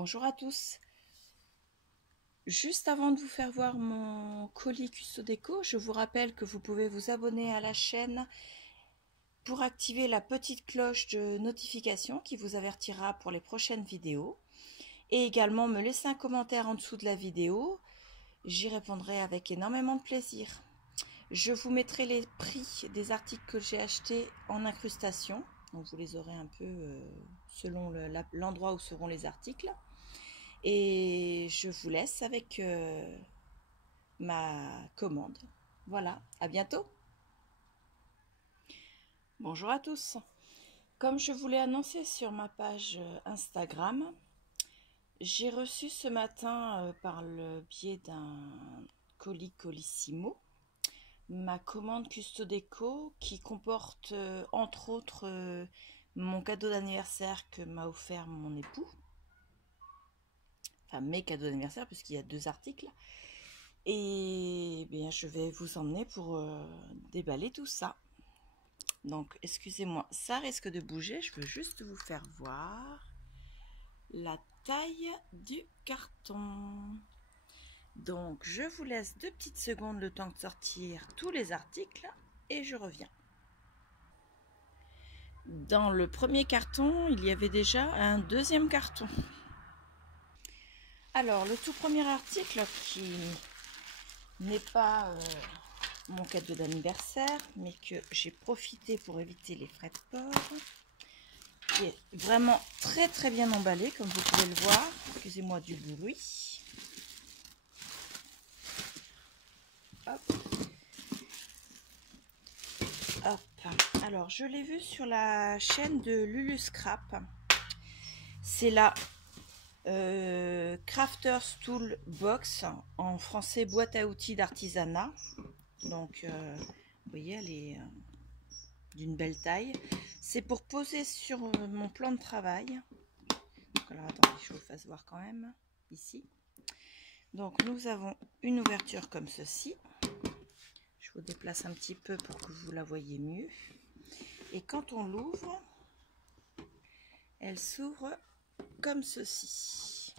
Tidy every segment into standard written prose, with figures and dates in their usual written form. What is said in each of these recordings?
Bonjour à tous. Juste avant de vous faire voir mon colis Custo Déco, je vous rappelle que vous pouvez vous abonner à la chaîne pour activer la petite cloche de notification qui vous avertira pour les prochaines vidéos. Et également me laisser un commentaire en dessous de la vidéo. J'y répondrai avec énormément de plaisir. Je vous mettrai les prix des articles que j'ai achetés en incrustation. Donc vous les aurez un peu selon l'endroit où seront les articles. Et je vous laisse avec ma commande. Voilà, à bientôt. Bonjour à tous. Comme je vous l'ai annoncé sur ma page Instagram, j'ai reçu ce matin par le biais d'un colis Colissimo ma commande Custo Déco qui comporte entre autres mon cadeau d'anniversaire que m'a offert mon époux. Enfin mes cadeaux d'anniversaire puisqu'il y a 2 articles. Et bien, je vais vous emmener pour déballer tout ça. Donc, excusez-moi, ça risque de bouger. Je veux juste vous faire voir la taille du carton. Donc, je vous laisse 2 petites secondes le temps de sortir tous les articles et je reviens. Dans le premier carton, il y avait déjà un deuxième carton. Alors, le tout premier article qui n'est pas mon cadeau d'anniversaire, mais que j'ai profité pour éviter les frais de port, qui est vraiment très bien emballé, comme vous pouvez le voir. Excusez-moi du bruit. Hop. Hop. Alors, je l'ai vu sur la chaîne de Lulu Scrap. C'est la Crafters Tool Box, en français boîte à outils d'artisanat. Donc, vous voyez, elle est d'une belle taille. C'est pour poser sur mon plan de travail. Donc, alors attendez, je vous fasse voir quand même ici. Donc nous avons une ouverture comme ceci. Je vous déplace un petit peu pour que vous la voyez mieux. Et quand on l'ouvre, elle s'ouvre comme ceci.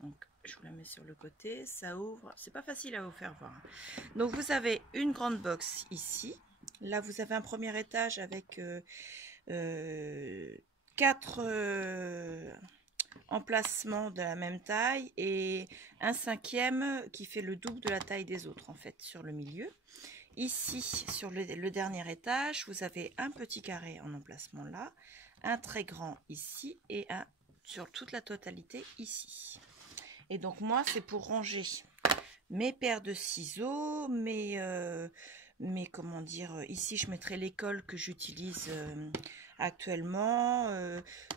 Donc je vous la mets sur le côté, ça ouvre. C'est pas facile à vous faire voir. Donc vous avez une grande box ici. Là vous avez un premier étage avec 4 emplacements de la même taille et un 5e qui fait le double de la taille des autres en fait sur le milieu. Ici sur le dernier étage vous avez un petit carré en emplacement là, un très grand ici et un sur toute la totalité ici. Et donc moi c'est pour ranger mes paires de ciseaux, mes comment dire, ici je mettrai les cols que j'utilise actuellement,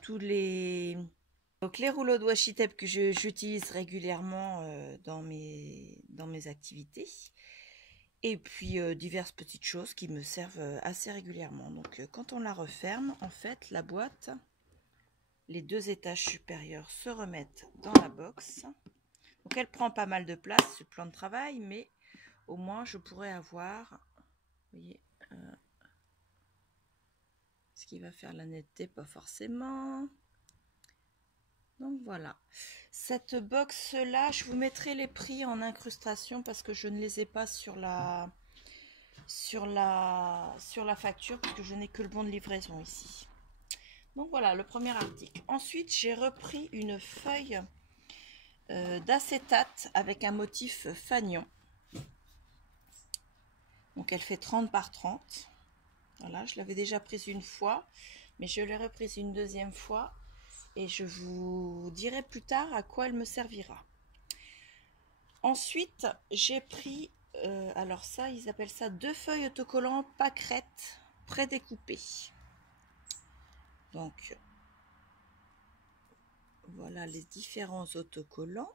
tous les rouleaux de washi tape que j'utilise régulièrement dans mes activités, et puis diverses petites choses qui me servent assez régulièrement. Donc quand on la referme, en fait la boîte, les 2 étages supérieurs se remettent dans la box. Donc elle prend pas mal de place, ce plan de travail, mais au moins je pourrais avoir, vous voyez, ce qui va faire la netteté, pas forcément. Donc voilà, cette box là, je vous mettrai les prix en incrustation parce que je ne les ai pas sur la facture, puisque je n'ai que le bon de livraison ici. Donc voilà le premier article. Ensuite j'ai repris une feuille d'acétate avec un motif fanion. Donc elle fait 30 par 30. Voilà, je l'avais déjà prise une fois, mais je l'ai reprise une deuxième fois et je vous dirai plus tard à quoi elle me servira. Ensuite, j'ai pris, alors ça, ils appellent ça 2 feuilles autocollants pâquerettes prédécoupées. Donc, voilà les différents autocollants.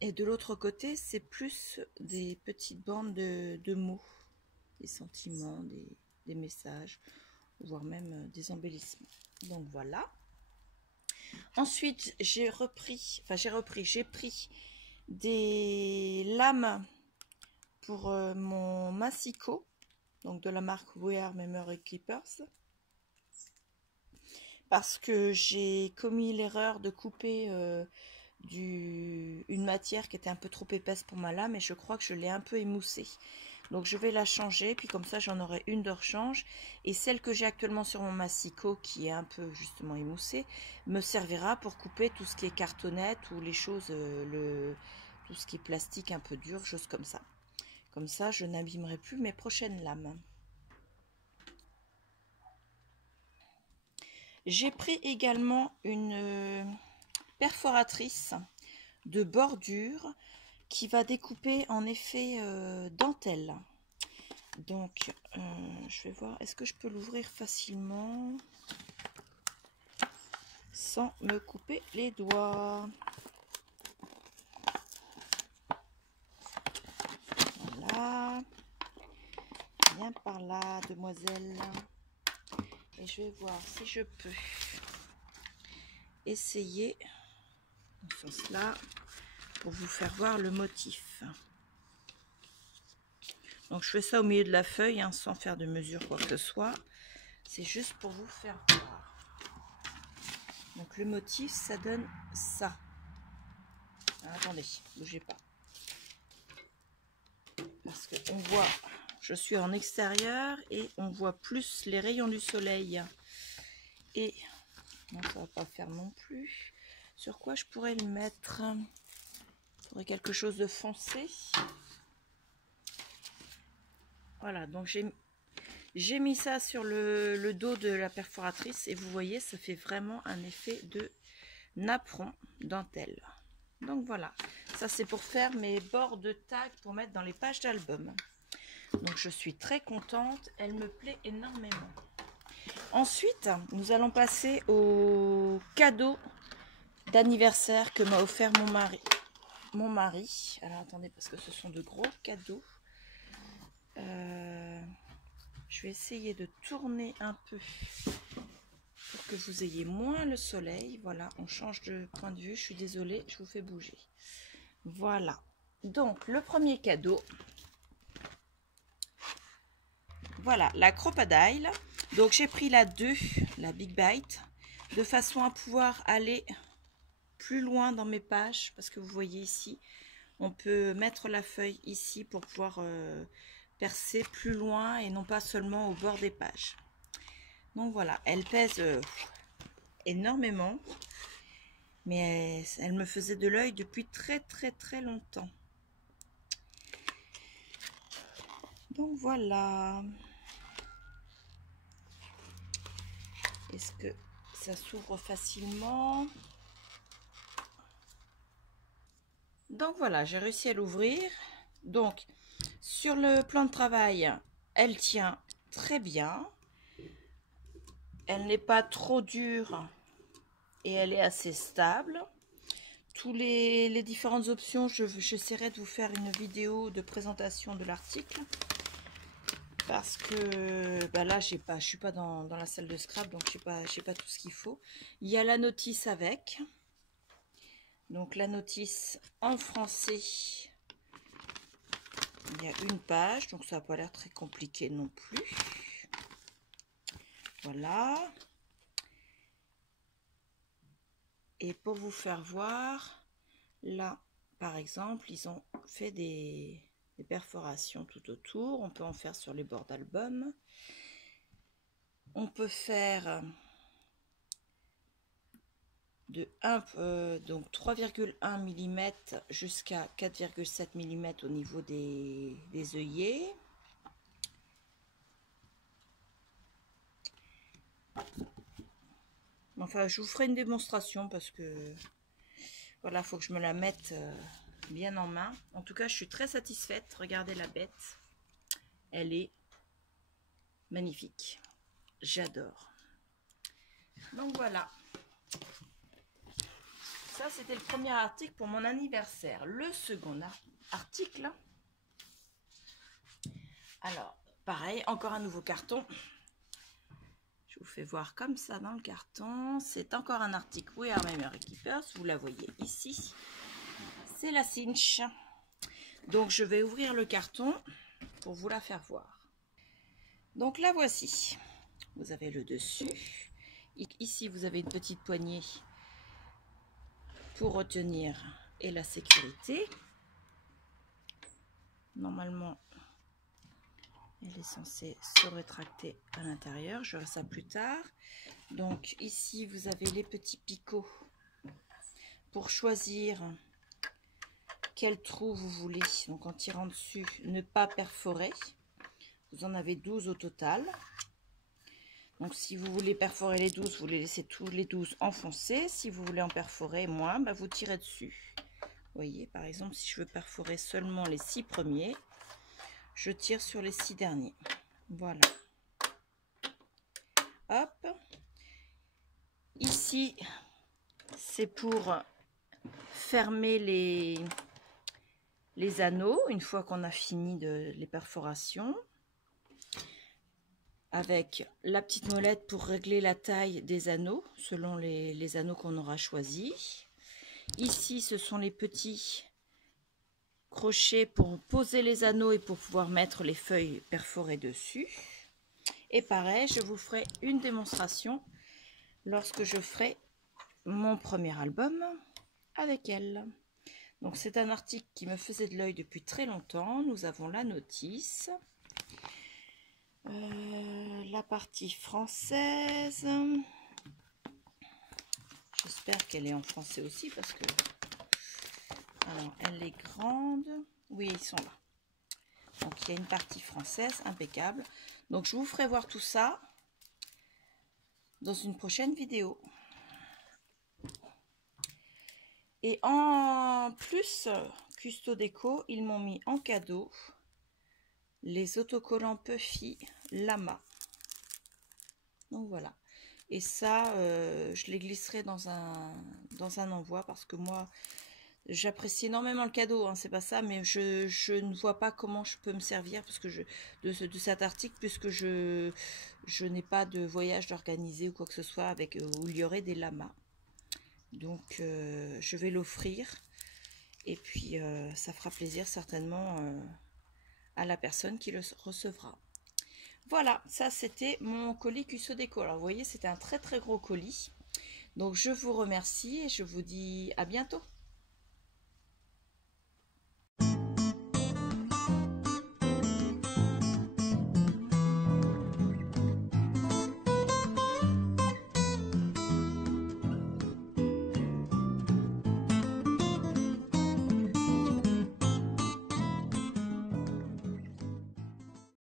Et de l'autre côté, c'est plus des petites bandes de mots, des sentiments, des messages, voire même des embellissements. Donc voilà. Ensuite, j'ai pris des lames pour mon massicot, donc de la marque We Are Memory Keepers. parce que j'ai commis l'erreur de couper une matière qui était un peu trop épaisse pour ma lame et je crois que je l'ai un peu émoussée. Donc je vais la changer, puis comme ça j'en aurai une de rechange. Et celle que j'ai actuellement sur mon massicot, qui est un peu justement émoussée, me servira pour couper tout ce qui est cartonnette ou les choses, tout ce qui est plastique un peu dur, choses comme ça. Comme ça je n'abîmerai plus mes prochaines lames. J'ai pris également une perforatrice de bordure qui va découper en effet dentelle. Donc je vais voir, est-ce que je peux l'ouvrir facilement sans me couper les doigts. Voilà, viens par là demoiselle, et je vais voir si je peux essayer dans ce sens-là pour vous faire voir le motif. Donc je fais ça au milieu de la feuille, hein, sans faire de mesure quoi que ce soit. C'est juste pour vous faire voir. Donc le motif, ça donne ça. Ah, attendez, bougez pas. Parce que on voit, je suis en extérieur et on voit plus les rayons du soleil. Et non, ça va pas faire non plus. Sur quoi je pourrais le mettre? Il faudrait quelque chose de foncé. Voilà, donc j'ai mis ça sur le dos de la perforatrice et vous voyez, ça fait vraiment un effet de napperon dentelle. Donc voilà, ça c'est pour faire mes bords de tag pour mettre dans les pages d'album. Donc je suis très contente, elle me plaît énormément. Ensuite, nous allons passer au cadeau d'anniversaire que m'a offert mon mari. Alors attendez, parce que ce sont de gros cadeaux. Je vais essayer de tourner un peu pour que vous ayez moins le soleil. Voilà, on change de point de vue. Je suis désolée, je vous fais bouger. Voilà. Donc, le premier cadeau. Voilà, la Crocodile. Donc, j'ai pris la 2, la Big Bite, de façon à pouvoir aller plus loin dans mes pages. Parce que vous voyez ici, on peut mettre la feuille ici pour pouvoir percer plus loin et non pas seulement au bord des pages. Donc voilà, elle pèse énormément, mais elle me faisait de l'œil depuis très longtemps. Donc voilà. Est-ce que ça s'ouvre facilement? Donc voilà, j'ai réussi à l'ouvrir. Donc sur le plan de travail, elle tient très bien. Elle n'est pas trop dure et elle est assez stable. Tous les différentes options, j'essaierai de vous faire une vidéo de présentation de l'article. Parce que bah là, je suis pas dans la salle de scrap, donc je sais pas tout ce qu'il faut. Il y a la notice avec. Donc la notice en français. Il y a une page, donc ça n'a pas l'air très compliqué non plus. Voilà. Et pour vous faire voir, là, par exemple, ils ont fait des perforations tout autour. On peut en faire sur les bords d'album. On peut faire donc 3,1 mm jusqu'à 4,7 mm au niveau des œillets. Enfin, je vous ferai une démonstration parce que voilà, faut que je me la mette bien en main. En tout cas, je suis très satisfaite. Regardez la bête. Elle est magnifique. J'adore. Donc voilà. Ça, c'était le premier article pour mon anniversaire. Le second article. Alors, pareil, encore un nouveau carton. Je vous fais voir comme ça dans le carton. C'est encore un article We Are Memory Keepers. Vous la voyez ici. C'est la cinch. Donc, je vais ouvrir le carton pour vous la faire voir. Donc, la voici. Vous avez le dessus Ici, vous avez une petite poignée pour retenir et la sécurité. Normalement, elle est censée se rétracter à l'intérieur. Je verrai ça plus tard. Donc ici, vous avez les petits picots pour choisir quel trou vous voulez. Donc en tirant dessus, ne pas perforer. Vous en avez 12 au total. Donc si vous voulez perforer les 12, vous les laissez tous les 12 enfoncés. Si vous voulez en perforer moins, bah, vous tirez dessus. Vous voyez, par exemple, si je veux perforer seulement les 6 premiers, je tire sur les 6 derniers. Voilà. Hop. Ici, c'est pour fermer les anneaux une fois qu'on a fini les perforations. Avec la petite molette pour régler la taille des anneaux selon les anneaux qu'on aura choisis. Ici, ce sont les petits crochets pour poser les anneaux et pour pouvoir mettre les feuilles perforées dessus. Et pareil, je vous ferai une démonstration lorsque je ferai mon premier album avec elle. Donc c'est un article qui me faisait de l'œil depuis très longtemps. Nous avons la notice. La partie française, j'espère qu'elle est en français aussi parce que alors elle est grande, oui ils sont là, donc il y a une partie française impeccable. Donc je vous ferai voir tout ça dans une prochaine vidéo. Et en plus, Custo Déco, ils m'ont mis en cadeau les autocollants Puffy Lama. Donc voilà. Et ça, je les glisserai dans un envoi parce que moi, j'apprécie énormément le cadeau. Hein, c'est pas ça, mais je ne vois pas comment je peux me servir parce que de cet article puisque je n'ai pas de voyage d'organiser ou quoi que ce soit avec où il y aurait des lamas. Donc, je vais l'offrir et puis ça fera plaisir certainement à la personne qui le recevra. Voilà, ça c'était mon colis Custo Déco. Alors vous voyez, c'était un très très gros colis. Donc je vous remercie et je vous dis à bientôt.